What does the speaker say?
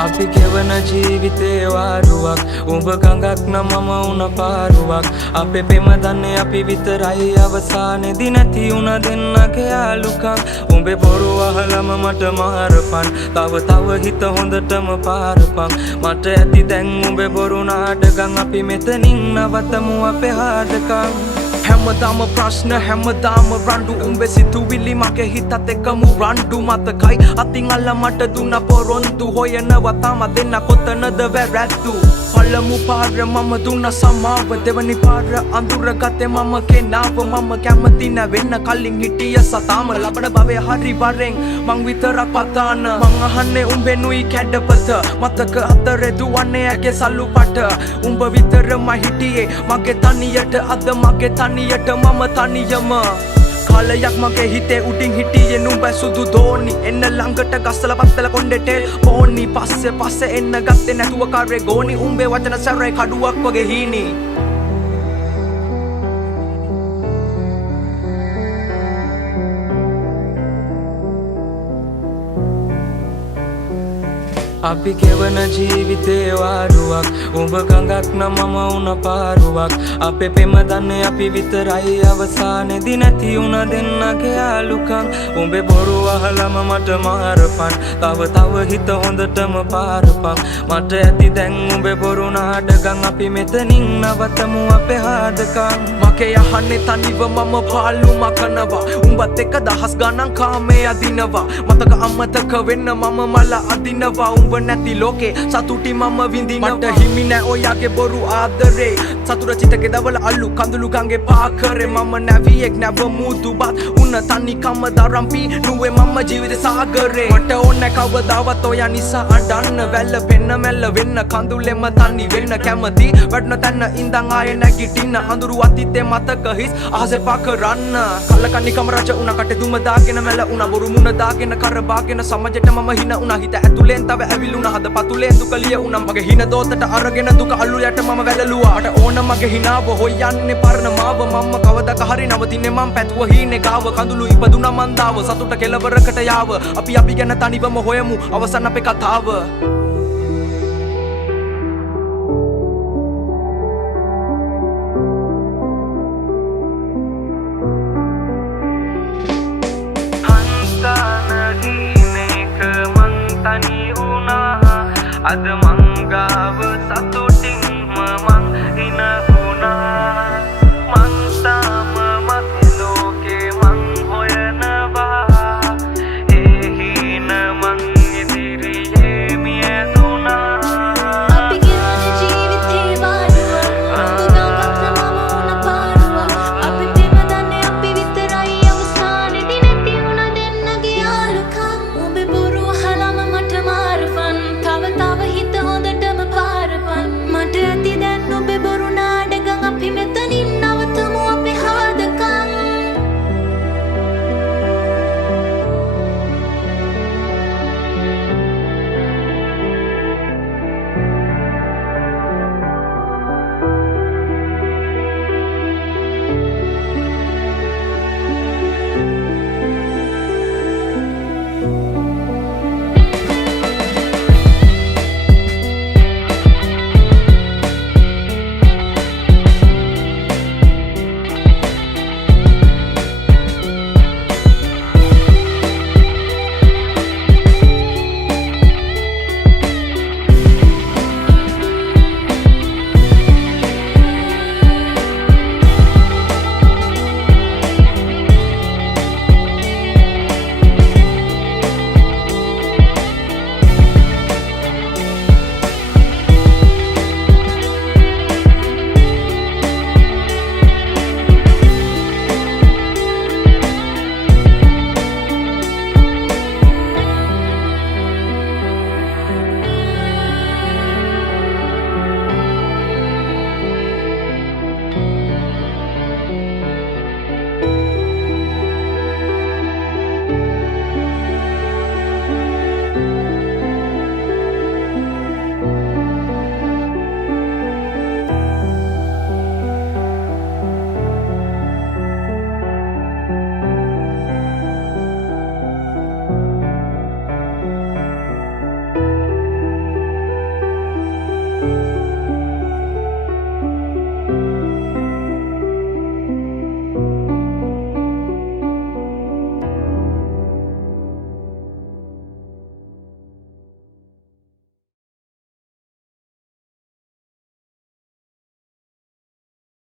අපි ගෙවන ජීවිතේ වාරුවක් උඹ ගඟක් නම් මම උන පාරුවක් අපේ පෙම දන්නේ අපි විතරයි අවසානේදී නැති උන දෙන්නගේ යාළුකම් උඹේ බොරු අහලම මට මාරපන් තව හිත හොඳටම පාරපන් මට ඇති දැන් උඹේ බොරු නාටකම් අපි මෙතනින් නවතමු අපේ හාදකම් හැමදාම ප්‍රශ්න හැමදාම රණ්ඩු උඹේ සිතුවිලි මගේ හිතත් එක්කම රණ්ඩු මතකයි අතින් අල්ල මට දුන්න පොරොන්දු හොයනවා තාම දෙන්න කොතනද වැරැද්දු පළමු පාර මම දුන්න සමාව දෙවනි පාර අඳුර ගත්තේ මම කෙනාව මම කැමති නැවෙන්න කලින් හිටිය සතාම ලබන භවය හරි වරෙන් මං විතරක් පතාන මං අහන්නේ උඹෙනුයි කැඩපත මතක අතරේ දුවන්නේ ඇගේ සල්ලු පට උඹ විතරම හිටියේ මගේ තනියට අද මගේ තනියට මම තනියම කාලයක් මගේ හිතේ උඩින් හිටියේ නුඹ සුදු දෝනි එන්න ළඟට ගස්සලා පත්තල කොණ්ඩෙට පෝනි පස්සේ එන්න ගත්තේ නැතුව කරේ ගෝනි උඹේ වචන සැරේ කඩුවක් වගේ හීනි අපි ගෙවන ජීවිතේ වාරුවක් උඹ ගඟක් නම් මම උන පාරුවක් අපේ පෙම දන්නේ අපි විතරයි අවසානේදී නැති උන දෙන්නගේ යාළුකම් උඹේ බොරු අහලම මට මාරපන් තව හිත හොඳටම පාරපන් මට ඇති දැන් උඹේ බොරු නාටකම් අපි මෙතනින් නවතමු අපේ හාදකම් මගේ යහන්නේ තනිව මම පාළු මකනවා උඹත් එක්ක දහස් ගණන් කාමේ අදිනවා මතක අමතක වෙන්න මම මල අදිනවා උඹ නැති ලෝකේ සතුටි මම විඳිනවා මට හිමි නෑ ඔයාගේ බොරු ආදරේ සතුට චිතකේ දවල අල්ලු කඳුළු ගංගේ පාකරේ මම නැවියෙක් නැව මුදුබත් උන තනිකම දරම්පි නුවේ මම ජීවිත සාගරේ මට ඕනේ කවදාවත් ඔයා නිසා අඬන්න වැල්ල පෙන්න මැල්ල වෙන්න කඳුලෙම තනි වෙන්න කැමති වඩන තැන ඉඳන් ආයේ නැගිටින්න අඳුරු අතීතේ මතක හිස් ආසේ පාකරන්න කල්ලකන්නිකම රජ උන කටේ දුම දාගෙන මැල උන බොරු මුණ දාගෙන කරබාගෙන සමජෙට මම හින උන හිත ඇතුලෙන් තව ඇවිලුන හද පතුලේ දුක ලිය උනම් මගේ හින දෝතට අරගෙන දුක අල්ලු යට මම වැළලුවා මට ඕන මගේ හිනාව හොයන්නේ පරණ මාව මම කවදක හරි නවතින්නේ මම පැතුව හීනේ ගාව කඳුළු ඉපදුනා මන්දාව සතුට කෙලවරකට යාව අපි ගැන තනිවම හොයමු අවසන් අපේ කතාව අද මං